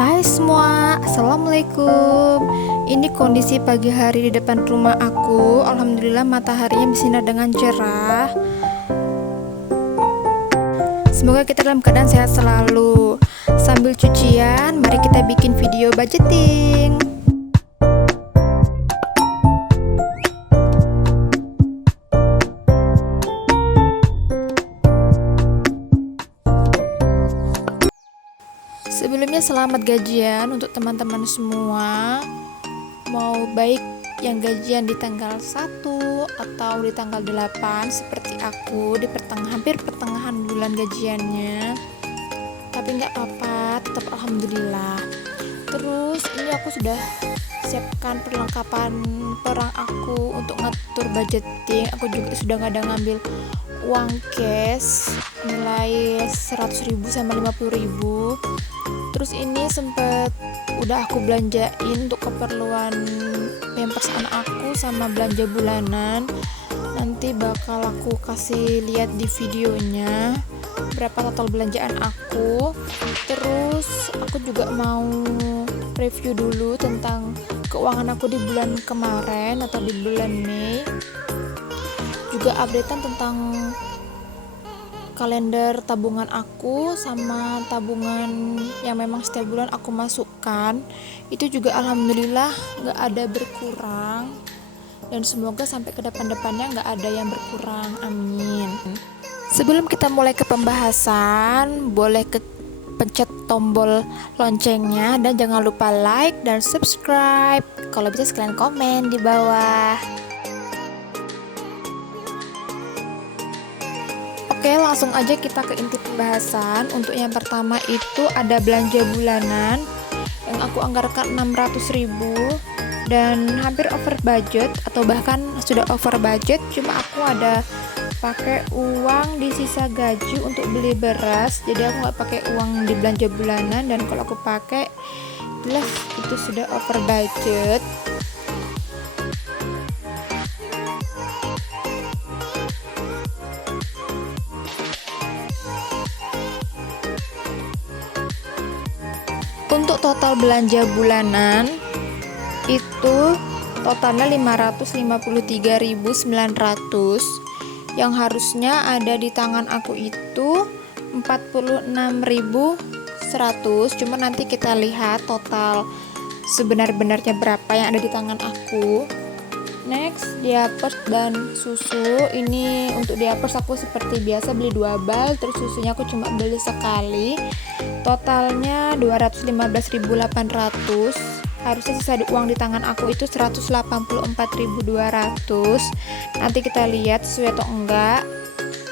Hai semua, assalamualaikum. Ini kondisi pagi hari di depan rumah aku. Alhamdulillah mataharinya bersinar dengan cerah. Semoga kita dalam keadaan sehat selalu. Sambil cucian, mari kita bikin video budgeting. Sebelumnya selamat gajian untuk teman-teman semua. Mau baik yang gajian di tanggal 1 atau di tanggal 8 seperti aku di hampir pertengahan bulan gajiannya. Tapi nggak apa-apa, tetap alhamdulillah. Terus ini aku sudah siapkan perlengkapan perang aku untuk ngatur budgeting. Aku juga sudah ada ngambil uang cash nilai 100.000 sama 50.000. Terus ini sempet udah aku belanjain untuk keperluan pampers anak aku sama belanja bulanan. Nanti bakal aku kasih lihat di videonya berapa total belanjaan aku. Terus aku juga mau review dulu tentang keuangan aku di bulan kemarin atau di bulan Mei. Juga updatean tentang kalender tabungan aku sama tabungan yang memang setiap bulan aku masukkan. Itu juga alhamdulillah gak ada berkurang, dan semoga sampai ke depan-depannya gak ada yang berkurang, amin. Sebelum kita mulai ke pembahasan, boleh pencet tombol loncengnya dan jangan lupa like dan subscribe. Kalau bisa sekalian komen di bawah. Oke, langsung aja kita ke inti pembahasan. Untuk yang pertama itu ada belanja bulanan yang aku anggarkan 600.000 dan hampir over budget atau bahkan sudah over budget. Cuma aku ada pakai uang di sisa gaji untuk beli beras, jadi aku nggak pakai uang di belanja bulanan, dan kalau aku pakai jelas itu sudah over budget. Untuk total belanja bulanan itu totalnya 553.900, yang harusnya ada di tangan aku itu 46.100. Cuma nanti kita lihat total sebenar-benarnya berapa yang ada di tangan aku. Next, diapers dan susu. Ini untuk diapers aku seperti biasa beli 2 bal, terus susunya aku cuma beli sekali. Totalnya 215.800. Harusnya sisa uang di tangan aku itu 184.200. Nanti kita lihat sesuai atau enggak.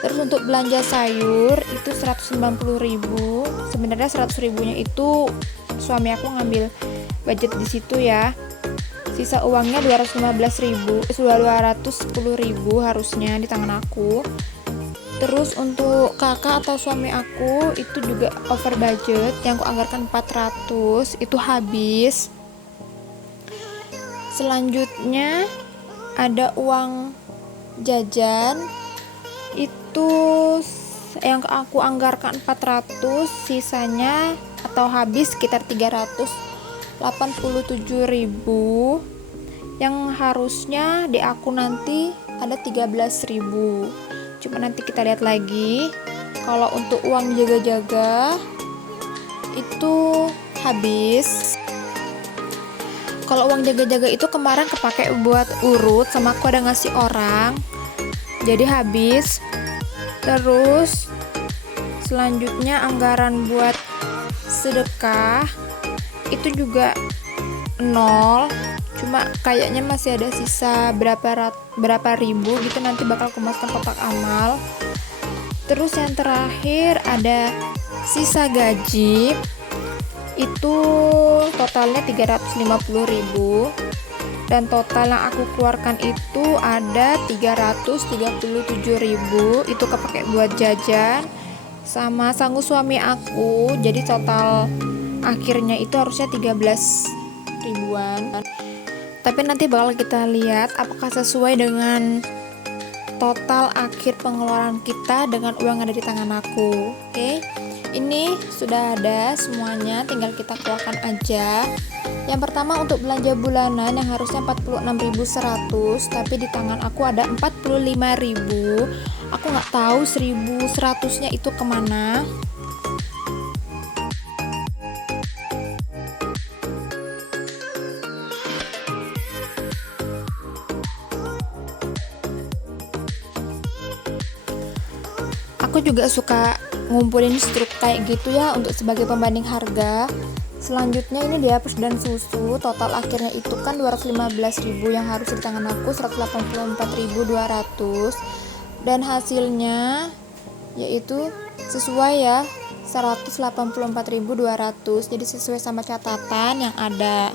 Terus untuk belanja sayur itu 190.000. Sebenarnya 100.000-nya itu suami aku ngambil budget di situ ya. Sisa uangnya 210.000 harusnya di tangan aku. Terus untuk kakak atau suami aku itu juga over budget, yang aku anggarkan 400 itu habis. Selanjutnya ada uang jajan, itu yang aku anggarkan 400, sisanya atau habis sekitar 387.000, yang harusnya di aku nanti ada 13.000. Cuma nanti kita lihat lagi. Kalau untuk uang jaga-jaga itu habis. Kalau uang jaga-jaga itu kemarin kepake buat urut, sama aku ada ngasih orang, jadi habis. Terus selanjutnya anggaran buat sedekah itu juga 0. Cuma kayaknya masih ada sisa berapa ribu gitu, nanti bakal aku masukkan kotak amal. Terus yang terakhir ada sisa gaji, itu totalnya 350.000, dan total yang aku keluarkan itu ada 337.000. Itu kepake buat jajan sama sanggup suami aku, jadi total akhirnya itu harusnya 13.000-an. Tapi nanti bakal kita lihat apakah sesuai dengan total akhir pengeluaran kita dengan uang yang ada di tangan aku. Oke, ini sudah ada semuanya, tinggal kita keluarkan aja. Yang pertama untuk belanja bulanan yang harusnya 46.100, tapi di tangan aku ada 45.000. Aku nggak tahu 1.100-nya itu kemana. Aku juga suka ngumpulin struk kayak gitu ya untuk sebagai pembanding harga. Selanjutnya ini dihapus dan susu, total akhirnya itu kan 215.000, yang harus di tangan aku 184.200, dan hasilnya yaitu sesuai ya 184.200, jadi sesuai sama catatan yang ada.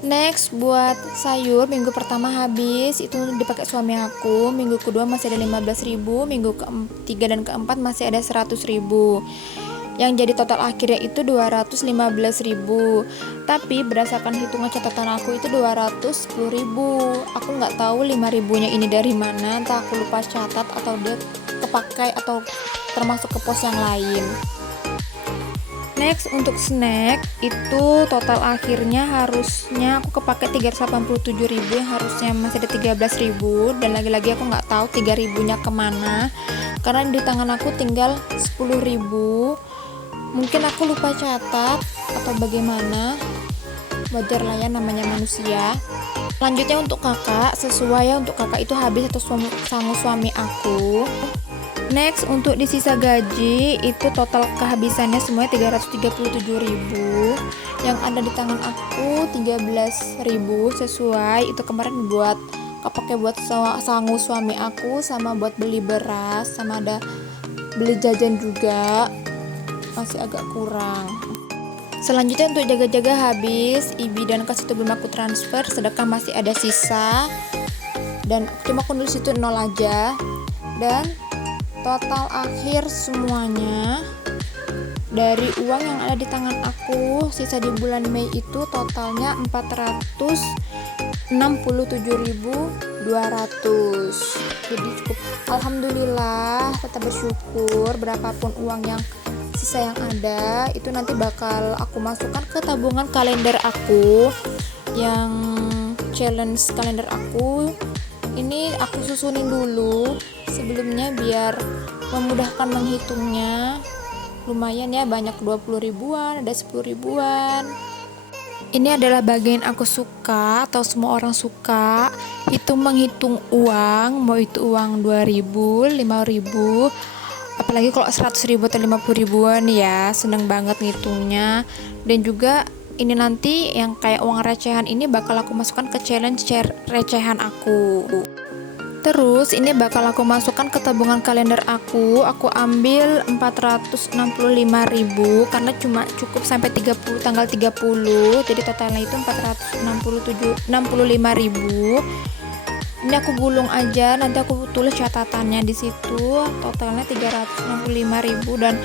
Next, buat sayur minggu pertama habis, itu dipakai suami aku. Minggu kedua masih ada 15.000, minggu ketiga dan keempat masih ada 100.000. Yang jadi total akhirnya itu 215.000. Tapi berdasarkan hitungan catatan aku itu 210.000. Aku nggak tahu 5.000-nya ini dari mana, entah aku lupa catat atau dia kepakai atau termasuk ke pos yang lain. Next, untuk snack itu total akhirnya harusnya aku kepakai 387.000, yang harusnya masih ada 13.000, dan lagi-lagi aku nggak tahu 3.000-nya kemana karena di tangan aku tinggal 10.000. Mungkin aku lupa catat atau bagaimana, wajar lah ya, namanya manusia. Selanjutnya untuk kakak, sesuai ya, untuk kakak itu habis atau sama suami aku. Next, untuk di sisa gaji itu total kehabisannya semuanya 337.000. Yang ada di tangan aku 13.000, sesuai itu kemarin buat kepake buat sangu suami aku, sama buat beli beras, sama ada beli jajan juga, masih agak kurang. Selanjutnya untuk jaga-jaga habis, IBI dan kas itu belum aku transfer, sedangkan masih ada sisa, dan cuma aku nulis itu 0 aja. Dan total akhir semuanya dari uang yang ada di tangan aku sisa di bulan Mei itu totalnya 467.200. Jadi cukup, alhamdulillah, tetap bersyukur. Berapapun uang yang sisa yang ada itu nanti bakal aku masukkan ke tabungan kalender aku, yang challenge kalender aku ini aku susunin dulu sebelumnya biar memudahkan menghitungnya. Lumayan ya, banyak 20.000-an, ada 10.000-an. Ini adalah bagian aku suka atau semua orang suka, itu menghitung uang, mau itu uang 2.000, 5.000, apalagi kalau 100.000 atau 50.000-an ya, seneng banget ngitungnya. Dan juga ini nanti yang kayak uang recehan ini bakal aku masukkan ke challenge recehan aku. Terus ini bakal aku masukkan ke tabungan kalender aku ambil 465.000 karena cuma cukup sampai tanggal 30, jadi totalnya itu 465.000. Ini aku gulung aja, nanti aku tulis catatannya di situ, totalnya 365.000, dan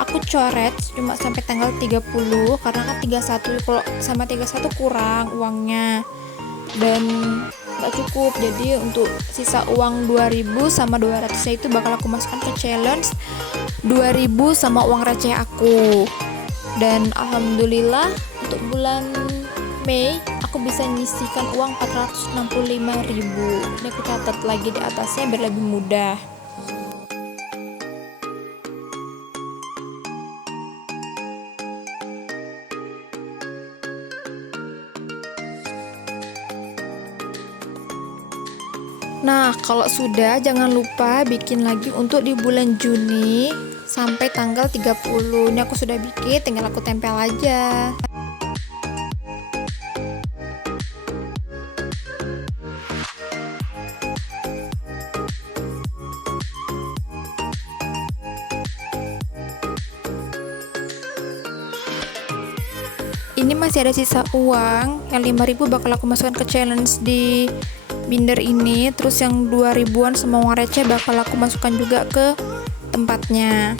aku coret cuma sampai tanggal 30 karena kan 31, kalau sama 31 kurang uangnya dan gak cukup. Jadi untuk sisa uang 2.000 sama 200 itu bakal aku masukkan ke challenge 2.000 sama uang receh aku. Dan alhamdulillah untuk bulan Mei aku bisa nyisihkan uang 465.000. Ini aku catat lagi di atasnya biar lebih mudah. Nah, kalau sudah jangan lupa bikin lagi untuk di bulan Juni sampai tanggal 30. Ini aku sudah bikin, tinggal aku tempel aja. Ini masih ada sisa uang, yang 5.000 bakal aku masukkan ke challenge di binder ini. Terus yang 2.000-an sama uang receh bakal aku masukkan juga ke tempatnya.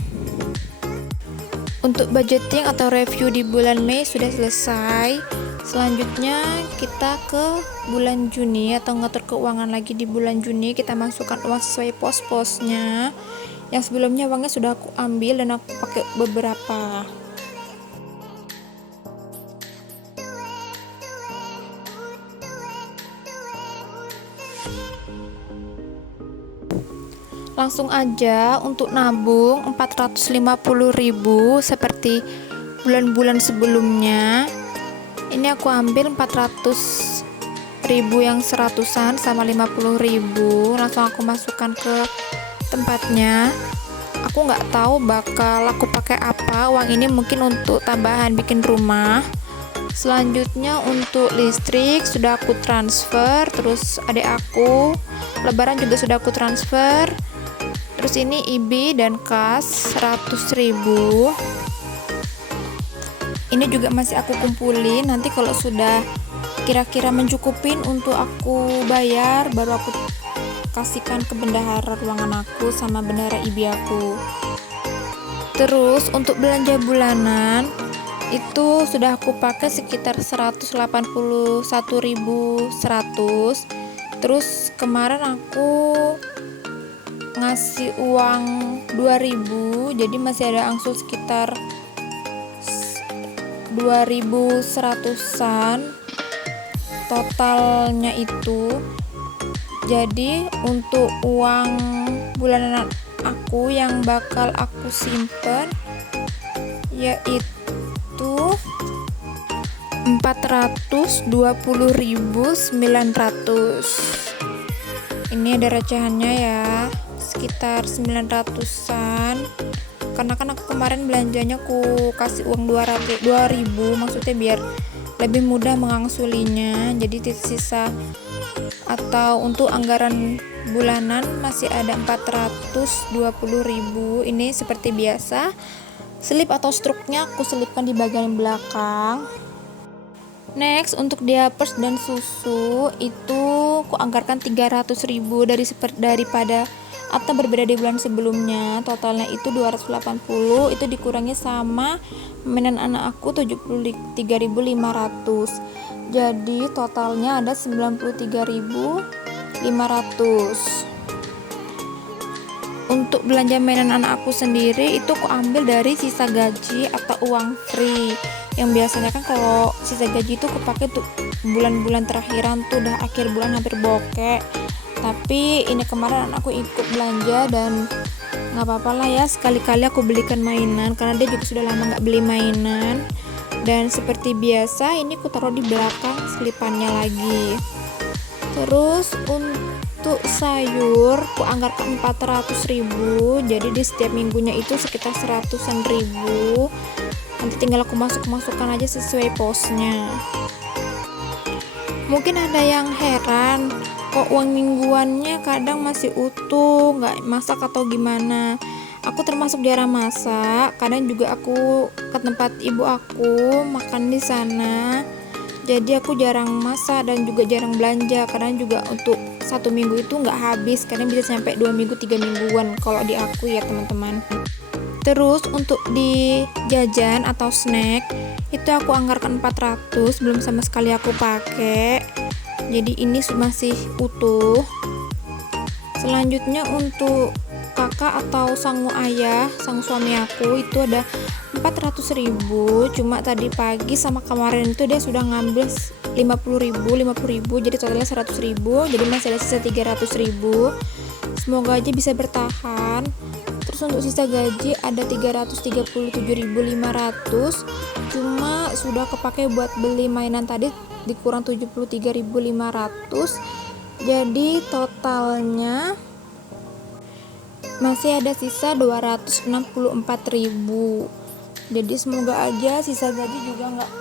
Untuk budgeting atau review di bulan Mei sudah selesai. Selanjutnya kita ke bulan Juni atau ngatur keuangan lagi di bulan Juni. Kita masukkan uang sesuai pos-posnya. Yang sebelumnya uangnya sudah aku ambil dan aku pakai beberapa. Langsung aja untuk nabung 450.000 seperti bulan-bulan sebelumnya. Ini aku ambil 400.000 yang seratusan sama 50.000. Langsung aku masukkan ke tempatnya. Aku nggak tahu bakal aku pakai apa uang ini, mungkin untuk tambahan bikin rumah. Selanjutnya untuk listrik sudah aku transfer, terus adik aku lebaran juga sudah aku transfer. Terus ini IB dan kas 100.000. Ini juga masih aku kumpulin, nanti kalau sudah kira-kira mencukupin untuk aku bayar, baru aku kasihkan ke bendahara ruangan aku sama bendahara IB aku. Terus untuk belanja bulanan itu sudah aku pakai sekitar 181.100. Terus kemarin aku ngasih uang 2.000, jadi masih ada angsul sekitar 2.100-an totalnya itu. Jadi untuk uang bulanan aku yang bakal aku simpen yaitu 420.900. Ini ada recehannya ya, sekitar 900-an. Karena kan aku kemarin belanjanya aku kasih uang 2.000, maksudnya biar lebih mudah mengangsulinya. Jadi sisa atau untuk anggaran bulanan masih ada 420.000. Ini seperti biasa, slip atau struknya aku selipkan di bagian belakang. Next, untuk diapers dan susu itu aku anggarkan 300.000 daripada atau berbeda di bulan sebelumnya. Totalnya itu 280, itu dikurangi sama mainan anak aku 73.500. Jadi totalnya ada 93.500. Untuk belanja mainan anak aku sendiri itu aku ambil dari sisa gaji atau uang free. Yang biasanya kan kalau sisa gaji itu aku pakai untuk bulan-bulan terakhiran tuh, udah akhir bulan hampir bokek. Tapi ini kemarin aku ikut belanja dan nggak apa-apa lah ya, sekali-kali aku belikan mainan karena dia juga sudah lama nggak beli mainan. Dan seperti biasa ini aku taruh di belakang selipannya lagi. Terus untuk sayur aku anggarkan 400.000, jadi di setiap minggunya itu sekitar 100-an ribu. Nanti tinggal aku masukkan aja sesuai posnya. Mungkin ada yang heran, kok uang mingguannya kadang masih utuh, nggak masak atau gimana. Aku termasuk jarang masak, kadang juga aku ke tempat ibu aku makan di sana. Jadi aku jarang masak dan juga jarang belanja. Kadang juga untuk 1 minggu itu nggak habis, kadang bisa sampai 2 minggu 3 mingguan kalau di aku ya teman-teman. Terus untuk di jajan atau snack itu aku anggarkan 400, belum sama sekali aku pakai. Jadi ini masih utuh. Selanjutnya untuk kakak atau sang ayah, sang suami aku itu ada 400.000. Cuma tadi pagi sama kemarin itu dia sudah ngambil 50.000, jadi totalnya 100.000. Jadi masih ada sisa 300.000. Semoga aja bisa bertahan. Terus untuk sisa gaji ada 337.500, cuma sudah kepakai buat beli mainan tadi, dikurang 73.500. Jadi totalnya masih ada sisa 264.000. Jadi semoga aja sisa gaji juga nggak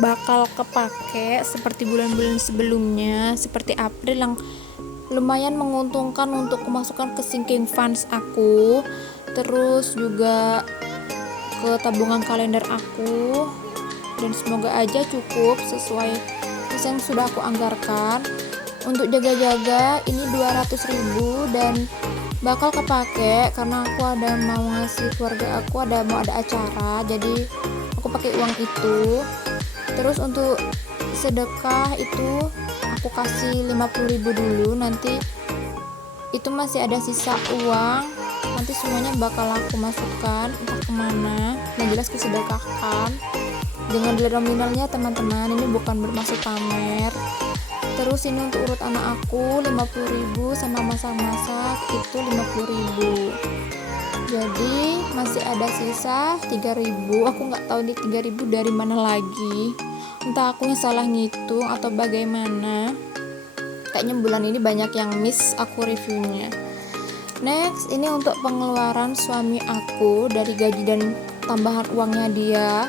bakal kepake seperti bulan-bulan sebelumnya, seperti April yang lumayan menguntungkan untuk kemasukan ke sinking funds aku, terus juga ke tabungan kalender aku. Dan semoga aja cukup sesuai yang sudah aku anggarkan. Untuk jaga-jaga ini 200.000 dan bakal kepake karena aku ada mau ngasih keluarga aku, mau ada acara, jadi aku pakai uang itu. Terus untuk sedekah itu aku kasih 50.000 dulu, nanti itu masih ada sisa uang, nanti semuanya bakal aku masukkan entah kemana, yang jelas kusedekahkan dengan nilai nominalnya teman-teman. Ini bukan bermaksud pamer. Terus ini untuk urut anak aku 50.000 sama masak-masak itu 50.000, jadi masih ada sisa 3.000. Aku nggak tahu ini 3.000 dari mana lagi, entah aku yang salah ngitung atau bagaimana. Kayaknya bulan ini banyak yang miss aku reviewnya. Next, ini untuk pengeluaran suami aku dari gaji dan tambahan uangnya dia.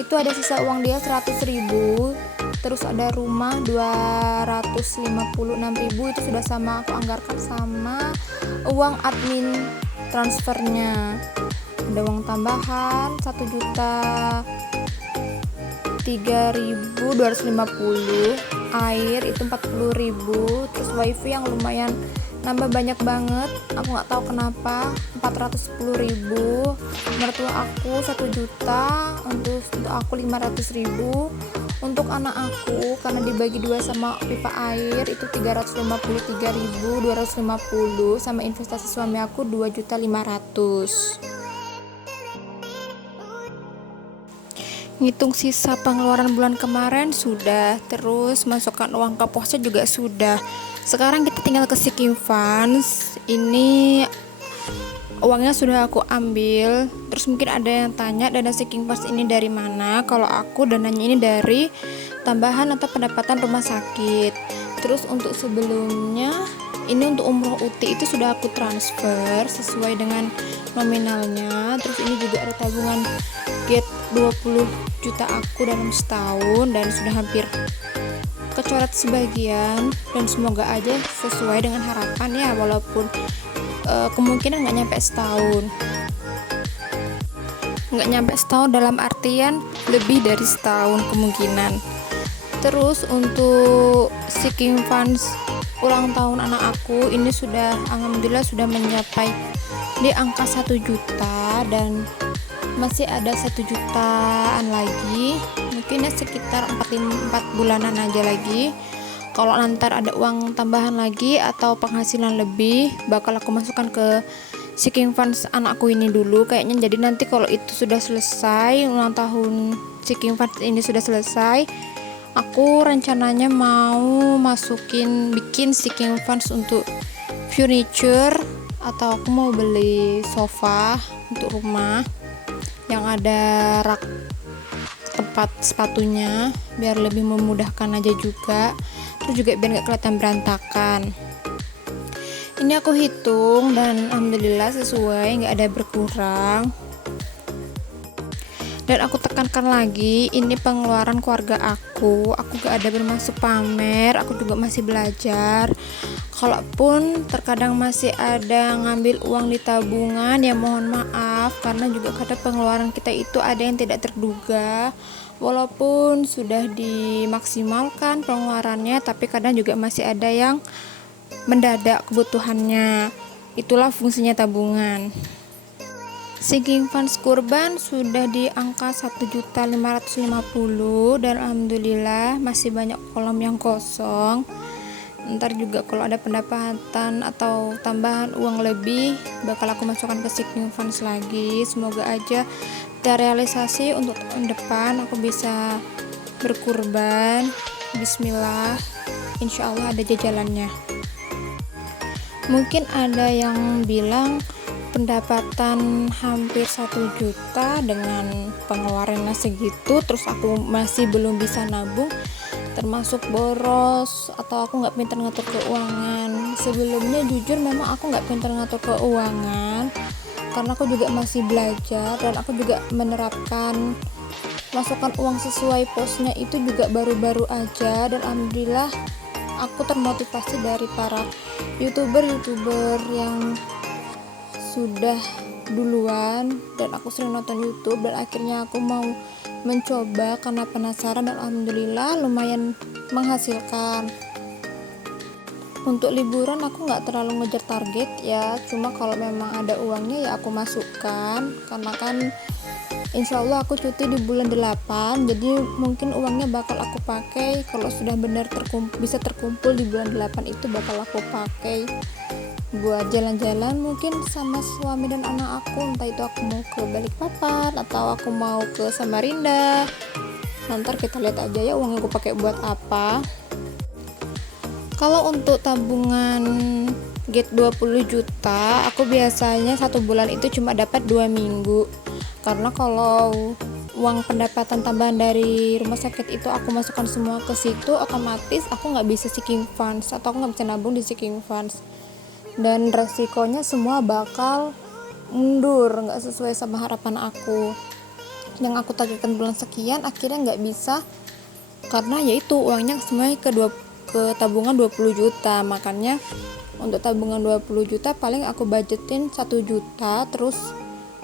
Itu ada sisa uang dia 100.000. Terus ada rumah 256.000, itu sudah sama aku anggarkan sama uang admin transfernya. Ada uang tambahan 1.003.250, air itu 40.000, terus wifi yang lumayan nambah banyak banget, aku nggak tahu kenapa, 410.000. Mertua aku 1 juta, untuk aku 500.000. Untuk anak aku karena dibagi 2 sama pipa air itu 353.250, sama investasi suami aku 2.500.000. Ngitung sisa pengeluaran bulan kemarin sudah, terus masukkan uang ke pos juga sudah. Sekarang kita tinggal ke sinking funds. Ini uangnya sudah aku ambil. Terus mungkin ada yang tanya dana sinking funds ini dari mana. Kalau aku dananya ini dari tambahan atau pendapatan rumah sakit. Terus untuk sebelumnya ini untuk umroh UTI itu sudah aku transfer sesuai dengan nominalnya. Terus ini juga ada tabungan get 20 juta aku dalam setahun, dan sudah hampir kecoret sebagian, dan semoga aja sesuai dengan harapan ya, walaupun kemungkinan nggak nyampe setahun dalam artian lebih dari setahun kemungkinan. Terus untuk sinking funds ulang tahun anak aku ini sudah alhamdulillah sudah mencapai di angka 1 juta, dan masih ada 1 jutaan lagi, mungkin ya sekitar 4 bulanan aja lagi. Kalau nanti ada uang tambahan lagi atau penghasilan lebih, bakal aku masukkan ke sinking funds anakku ini dulu kayaknya. Jadi nanti kalau itu sudah selesai, ulang tahun sinking funds ini sudah selesai, aku rencananya mau bikin sinking funds untuk furniture, atau aku mau beli sofa untuk rumah yang ada rak tempat sepatunya biar lebih memudahkan aja juga, terus juga biar gak kelihatan berantakan. Ini aku hitung dan alhamdulillah sesuai, gak ada berkurang. Dan aku tekankan lagi, ini pengeluaran keluarga aku gak ada bermaksud pamer, aku juga masih belajar. Kalaupun terkadang masih ada ngambil uang di tabungan, ya mohon maaf, karena juga kadang pengeluaran kita itu ada yang tidak terduga. Walaupun sudah dimaksimalkan pengeluarannya, tapi kadang juga masih ada yang mendadak kebutuhannya. Itulah fungsinya tabungan. Sinking funds kurban sudah di angka 1.550.000, dan alhamdulillah masih banyak kolom yang kosong. Ntar juga kalau ada pendapatan atau tambahan uang lebih, bakal aku masukkan ke sinking funds lagi. Semoga aja terrealisasi untuk tahun depan aku bisa berkurban. Bismillah, insya Allah ada jajalannya. Mungkin ada yang bilang pendapatan hampir 1 juta dengan pengeluarannya segitu, terus aku masih belum bisa nabung, termasuk boros, atau aku nggak pintar ngatur keuangan. Sebelumnya jujur memang aku nggak pintar ngatur keuangan, karena aku juga masih belajar, dan aku juga menerapkan masukkan uang sesuai posnya itu juga baru-baru aja. Dan alhamdulillah aku termotivasi dari para youtuber yang sudah duluan, dan aku sering nonton YouTube, dan akhirnya aku mau mencoba karena penasaran, dan alhamdulillah lumayan menghasilkan. Untuk liburan aku nggak terlalu ngejar target ya, cuma kalau memang ada uangnya ya aku masukkan, karena kan Insya Allah aku cuti di bulan 8, jadi mungkin uangnya bakal aku pakai kalau sudah benar bisa terkumpul di bulan 8 itu bakal aku pakai buat jalan-jalan mungkin sama suami dan anak aku, entah itu aku mau ke Balikpapan atau aku mau ke Samarinda. Nanti kita lihat aja ya uang yang aku pakai buat apa. Kalau untuk tabungan Get 20 juta, aku biasanya 1 bulan itu cuma dapat 2 minggu. Karena kalau uang pendapatan tambahan dari rumah sakit itu aku masukkan semua ke situ, otomatis aku nggak bisa sinking funds atau aku nggak bisa nabung di sinking funds, dan resikonya semua bakal mundur, nggak sesuai sama harapan aku. Yang aku targetkan bulan sekian akhirnya nggak bisa, karena yaitu uangnya semuanya ke tabungan 20 juta. Makanya untuk tabungan 20 juta paling aku budgetin 1 juta, terus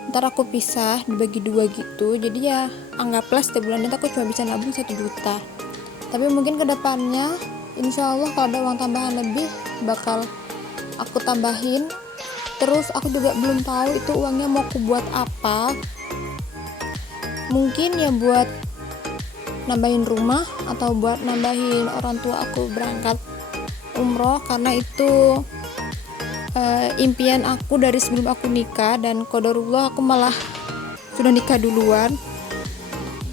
ntar aku pisah dibagi 2 gitu. Jadi ya anggaplah setiap bulan itu aku cuma bisa nabung 1 juta. Tapi mungkin kedepannya insya Allah kalau ada uang tambahan lebih bakal aku tambahin. Terus aku juga belum tahu itu uangnya mau aku buat apa. Mungkin ya buat nambahin rumah atau buat nambahin orang tua aku berangkat umroh, karena itu impian aku dari sebelum aku nikah, dan qadarullah aku malah sudah nikah duluan.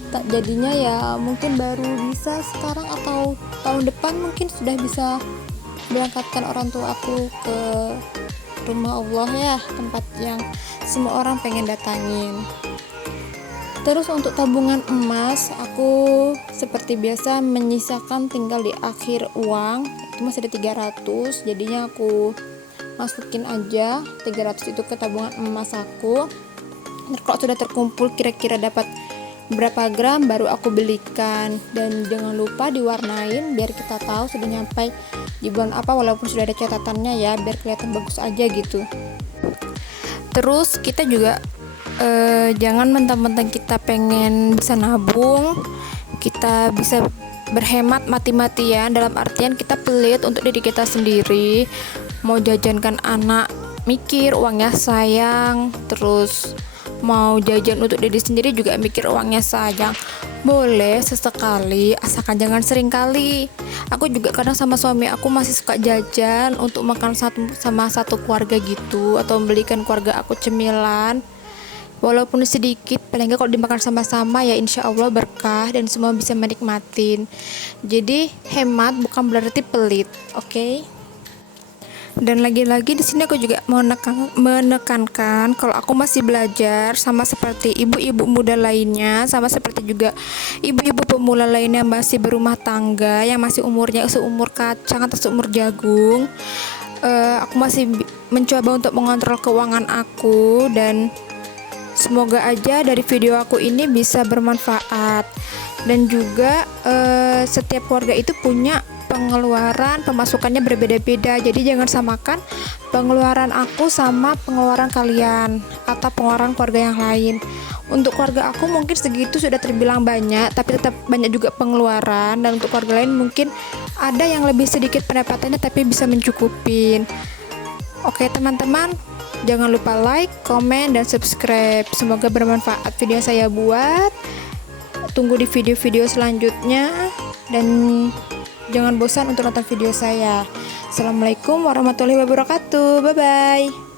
Tak jadinya ya mungkin baru bisa sekarang atau tahun depan mungkin sudah bisa berangkatkan orang tua aku ke rumah Allah ya, tempat yang semua orang pengen datangin. Terus untuk tabungan emas, aku seperti biasa menyisakan tinggal di akhir uang itu masih ada 300, jadinya aku masukin aja 300 itu ke tabungan emas aku. Kalau sudah terkumpul kira-kira dapat berapa gram baru aku belikan, dan jangan lupa diwarnain biar kita tahu sudah nyampe di bulan apa, walaupun sudah ada catatannya ya, biar kelihatan bagus aja gitu. Terus kita juga jangan mentang-mentang kita pengen bisa nabung, kita bisa berhemat mati-matian, dalam artian kita pelit untuk diri kita sendiri. Mau jajankan anak mikir uangnya sayang, terus mau jajan untuk diri sendiri juga mikir uangnya sayang. Boleh sesekali, asalkan jangan sering kali. Aku juga kadang sama suami aku masih suka jajan untuk makan sama satu keluarga gitu, atau membelikan keluarga aku cemilan. Walaupun sedikit, paling nggak kalau dimakan sama-sama ya insya Allah berkah dan semua bisa menikmatin. Jadi hemat bukan berarti pelit, oke? Dan lagi-lagi di sini aku juga menekankan kalau aku masih belajar, sama seperti ibu-ibu muda lainnya, sama seperti juga ibu-ibu pemula lainnya masih berumah tangga yang masih umurnya seumur kacang atau seumur jagung. Aku masih mencoba untuk mengontrol keuangan aku, dan semoga aja dari video aku ini bisa bermanfaat. Dan juga setiap keluarga itu punya pengeluaran, pemasukannya berbeda-beda. Jadi jangan samakan pengeluaran aku sama pengeluaran kalian atau pengeluaran keluarga yang lain. Untuk keluarga aku mungkin segitu sudah terbilang banyak, tapi tetap banyak juga pengeluaran. Dan untuk keluarga lain mungkin ada yang lebih sedikit pendapatannya tapi bisa mencukupin. Oke teman-teman, jangan lupa like, komen, dan subscribe. Semoga bermanfaat video saya buat. Tunggu di video-video selanjutnya, dan jangan bosan untuk nonton video saya. Assalamualaikum warahmatullahi wabarakatuh. Bye-bye.